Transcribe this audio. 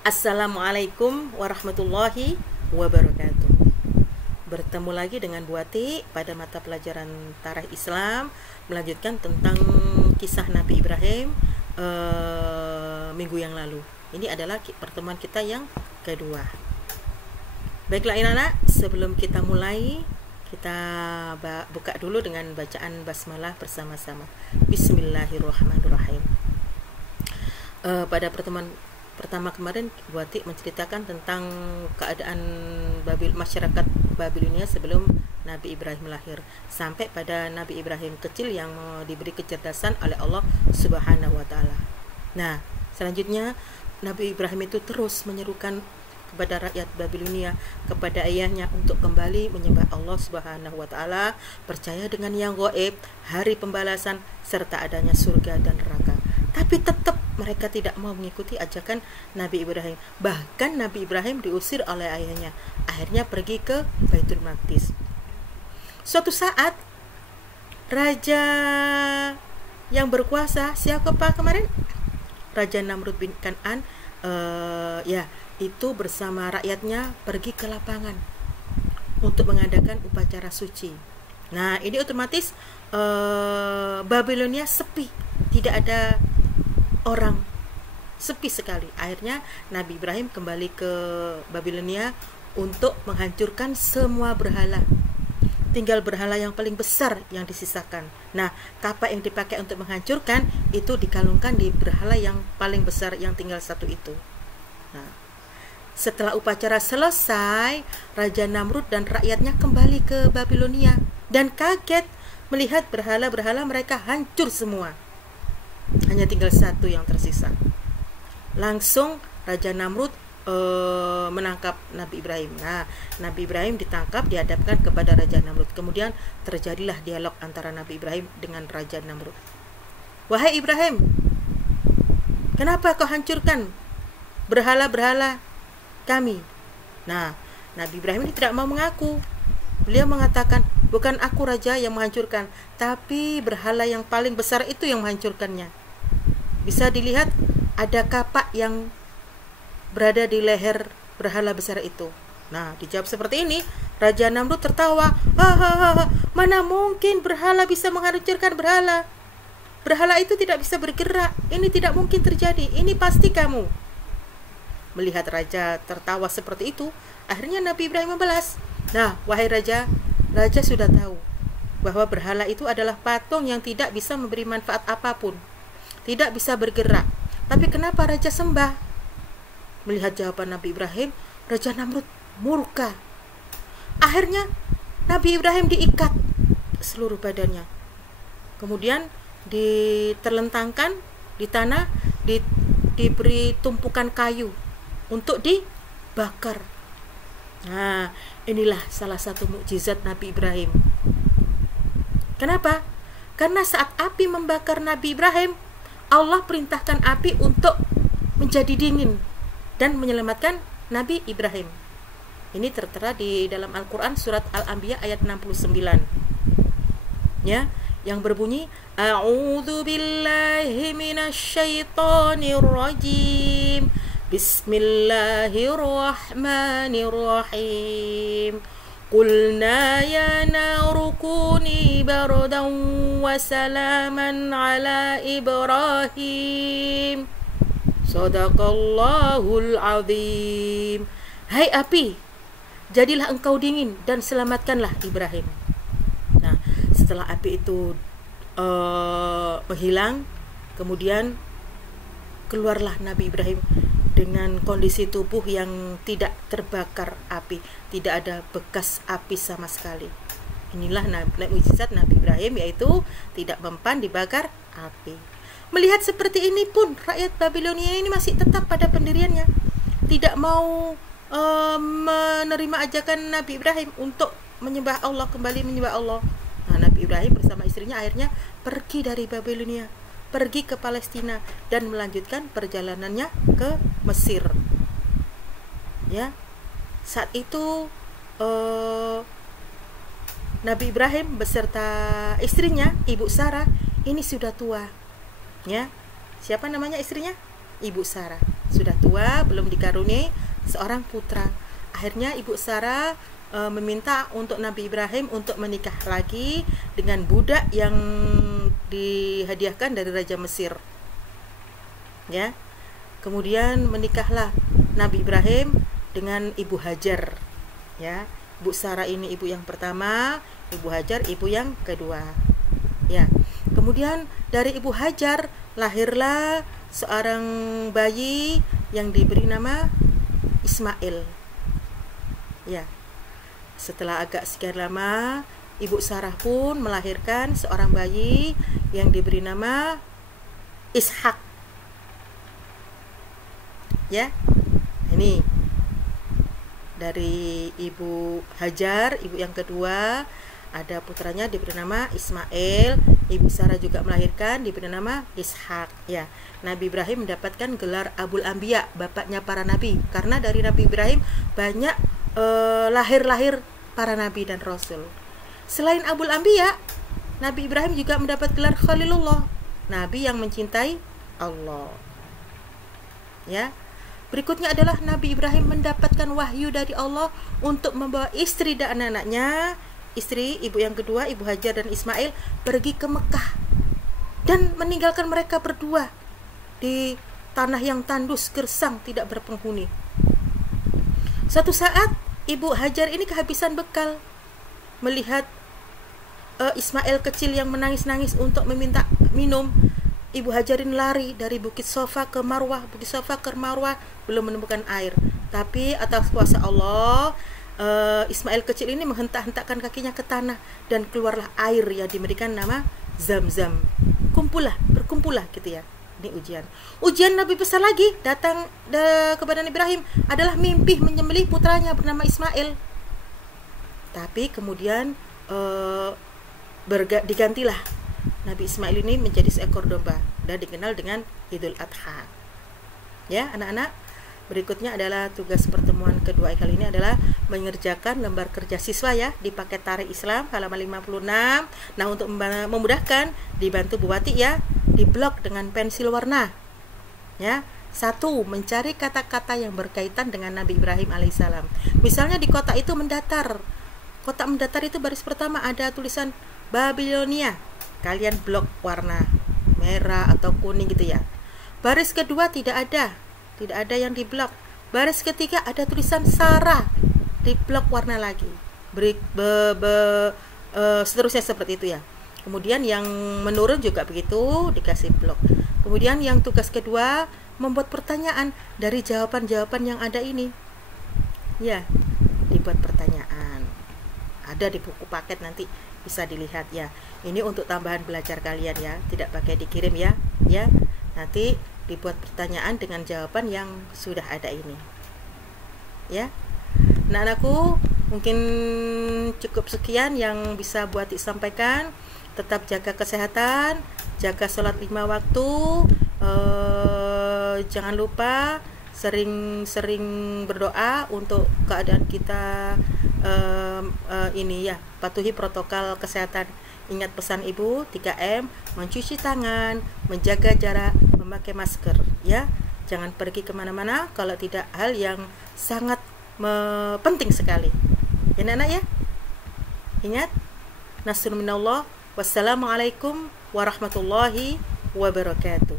Assalamualaikum warahmatullahi wabarakatuh. Bertemu lagi dengan Bu Ati pada mata pelajaran Tarikh Islam, melanjutkan tentang kisah Nabi Ibrahim minggu yang lalu. Ini adalah pertemuan kita yang kedua. Baiklah anak-anak, sebelum kita mulai, kita buka dulu dengan bacaan basmalah bersama-sama. Bismillahirrahmanirrahim. Pada pertemuan pertama kemarin, Bu Ati menceritakan tentang keadaan masyarakat Babilonia sebelum Nabi Ibrahim lahir, sampai pada Nabi Ibrahim kecil yang diberi kecerdasan oleh Allah Subhanahu wa Ta'ala. Nah, selanjutnya Nabi Ibrahim itu terus menyerukan kepada rakyat Babilonia, kepada ayahnya, untuk kembali menyembah Allah Subhanahu wa Ta'ala, percaya dengan yang gaib, hari pembalasan, serta adanya surga dan neraka. Tapi tetap mereka tidak mau mengikuti ajakan Nabi Ibrahim. Bahkan Nabi Ibrahim diusir oleh ayahnya. Akhirnya pergi ke Baitul Maqdis. Suatu saat, raja yang berkuasa, siapa kemarin? Raja Namrud bin Kan'an, itu bersama rakyatnya pergi ke lapangan untuk mengadakan upacara suci. Nah, ini otomatis Babilonia sepi, tidak ada orang, sepi sekali. Akhirnya Nabi Ibrahim kembali ke Babilonia untuk menghancurkan semua berhala. Tinggal berhala yang paling besar yang disisakan. Nah, kapak yang dipakai untuk menghancurkan itu dikalungkan di berhala yang paling besar yang tinggal satu itu. Nah, setelah upacara selesai, Raja Namrud dan rakyatnya kembali ke Babilonia dan kaget melihat berhala-berhala mereka hancur semua. Hanya tinggal satu yang tersisa. Langsung Raja Namrud menangkap Nabi Ibrahim. Nah, Nabi Ibrahim ditangkap, dihadapkan kepada Raja Namrud. Kemudian terjadilah dialog antara Nabi Ibrahim dengan Raja Namrud. Wahai Ibrahim, kenapa kau hancurkan berhala-berhala kami? Nah, Nabi Ibrahim ini tidak mau mengaku. Beliau mengatakan, bukan aku raja yang menghancurkan, tapi berhala yang paling besar itu yang menghancurkannya. Bisa dilihat ada kapak yang berada di leher berhala besar itu. Nah, dijawab seperti ini, Raja Namrud tertawa. Mana mungkin berhala bisa menghancurkan berhala? Berhala itu tidak bisa bergerak. Ini tidak mungkin terjadi. Ini pasti kamu. Melihat raja tertawa seperti itu, akhirnya Nabi Ibrahim membalas. Nah, wahai raja, raja sudah tahu bahwa berhala itu adalah patung yang tidak bisa memberi manfaat apapun, tidak bisa bergerak. Tapi kenapa raja sembah? Melihat jawaban Nabi Ibrahim, Raja Namrud murka. Akhirnya Nabi Ibrahim diikat seluruh badannya, kemudian diterlentangkan di tanah, diberi tumpukan kayu untuk dibakar. Nah, inilah salah satu mukjizat Nabi Ibrahim. Kenapa? Karena saat api membakar Nabi Ibrahim, Allah perintahkan api untuk menjadi dingin dan menyelamatkan Nabi Ibrahim. Ini tertera di dalam Al-Quran surat Al-Anbiya ayat 69. Ya, yang berbunyi, A'udzu billahi minasyaitonir rajim. Bismillahirrahmanirrahim. Qulna ya naru kuni bardan wa salaman ala Ibrahim. Shadaqallahul azim. Hai api, jadilah engkau dingin dan selamatkanlah Ibrahim. Nah, setelah api itu menghilang, kemudian keluarlah Nabi Ibrahim dengan kondisi tubuh yang tidak terbakar api, tidak ada bekas api sama sekali. Inilah mukjizat Nabi Ibrahim, yaitu tidak mempan dibakar api. Melihat seperti ini pun, rakyat Babilonia ini masih tetap pada pendiriannya, tidak mau menerima ajakan Nabi Ibrahim untuk menyembah Allah, kembali menyembah Allah. Nah, Nabi Ibrahim bersama istrinya akhirnya pergi dari Babilonia, pergi ke Palestina dan melanjutkan perjalanannya ke Mesir. Ya, saat itu Nabi Ibrahim beserta istrinya, Ibu Sarah, ini sudah tua. Ya, siapa namanya istrinya? Ibu Sarah. sudah tua, belum dikaruniai seorang putra. Akhirnya Ibu Sarah meminta untuk Nabi Ibrahim untuk menikah lagi dengan budak yang dihadiahkan dari Raja Mesir. Ya. Kemudian menikahlah Nabi Ibrahim dengan Ibu Hajar. Ya. Ibu Sarah ini ibu yang pertama, Ibu Hajar ibu yang kedua. Ya. Kemudian dari Ibu Hajar lahirlah seorang bayi yang diberi nama Ismail. Ya. Setelah agak sekian lama, Ibu Sarah pun melahirkan seorang bayi yang diberi nama Ishak. Ya. Ini dari Ibu Hajar, ibu yang kedua, ada putranya diberi nama Ismail. Ibu Sarah juga melahirkan, diberi nama Ishak. Ya, Nabi Ibrahim mendapatkan gelar Abul Anbiya, bapaknya para nabi, karena dari Nabi Ibrahim banyak lahir-lahir para nabi dan rasul. Selain Abul Anbiya, Nabi Ibrahim juga mendapat gelar Khalilullah, nabi yang mencintai Allah. Ya. Berikutnya adalah Nabi Ibrahim mendapatkan wahyu dari Allah untuk membawa istri dan anak-anaknya, istri ibu yang kedua, Ibu Hajar dan Ismail, pergi ke Mekah dan meninggalkan mereka berdua di tanah yang tandus, gersang, tidak berpenghuni. Suatu saat Ibu Hajar ini kehabisan bekal, melihat Ismail kecil yang menangis-nangis untuk meminta minum. Ibu Hajarin lari dari Bukit Safa ke Marwah, Bukit Safa ke Marwah, belum menemukan air. Tapi atas kuasa Allah, Ismail kecil ini menghentak-hentakkan kakinya ke tanah dan keluarlah air yang diberikan nama Zam-Zam. Berkumpullah gitu ya. Ini ujian. Ujian Nabi besar lagi datang kepada Nabi Ibrahim adalah mimpi menyembelih putranya bernama Ismail. Tapi kemudian digantilah Nabi Ismail ini menjadi seekor domba dan dikenal dengan Idul Adha. Ya, anak-anak, berikutnya adalah tugas pertemuan kedua kali ini adalah mengerjakan lembar kerja siswa ya di paket Tarikh Islam halaman 56. Nah, untuk memudahkan dibantu Bu Wati ya, diblok dengan pensil warna. Ya. 1. Mencari kata-kata yang berkaitan dengan Nabi Ibrahim alaihissalam. Misalnya di kotak itu mendatar. Kotak mendatar itu baris pertama ada tulisan Babilonia. Kalian blok warna merah atau kuning gitu ya. Baris kedua tidak ada yang diblok. Baris ketiga ada tulisan Sarah, diblok warna lagi. Seterusnya seperti itu ya. Kemudian yang menurun juga begitu, dikasih blok. Kemudian yang tugas kedua membuat pertanyaan dari jawaban-jawaban yang ada ini. Ya, dibuat pertanyaan. Ada di buku paket nanti bisa dilihat ya. Ini untuk tambahan belajar kalian ya, tidak pakai dikirim ya. Ya, nanti dibuat pertanyaan dengan jawaban yang sudah ada ini. Ya. Anak-anakku, mungkin cukup sekian yang bisa buat disampaikan. Tetap jaga kesehatan, jaga sholat 5 waktu. Jangan lupa sering-sering berdoa untuk keadaan kita ini ya, patuhi protokol kesehatan. Ingat pesan Ibu 3M, mencuci tangan, menjaga jarak, memakai masker ya. Jangan pergi kemana-mana kalau tidak hal yang sangat penting sekali ya anak-anak ya. Ingat, nasrun minallah. Wassalamualaikum warahmatullahi wabarakatuh.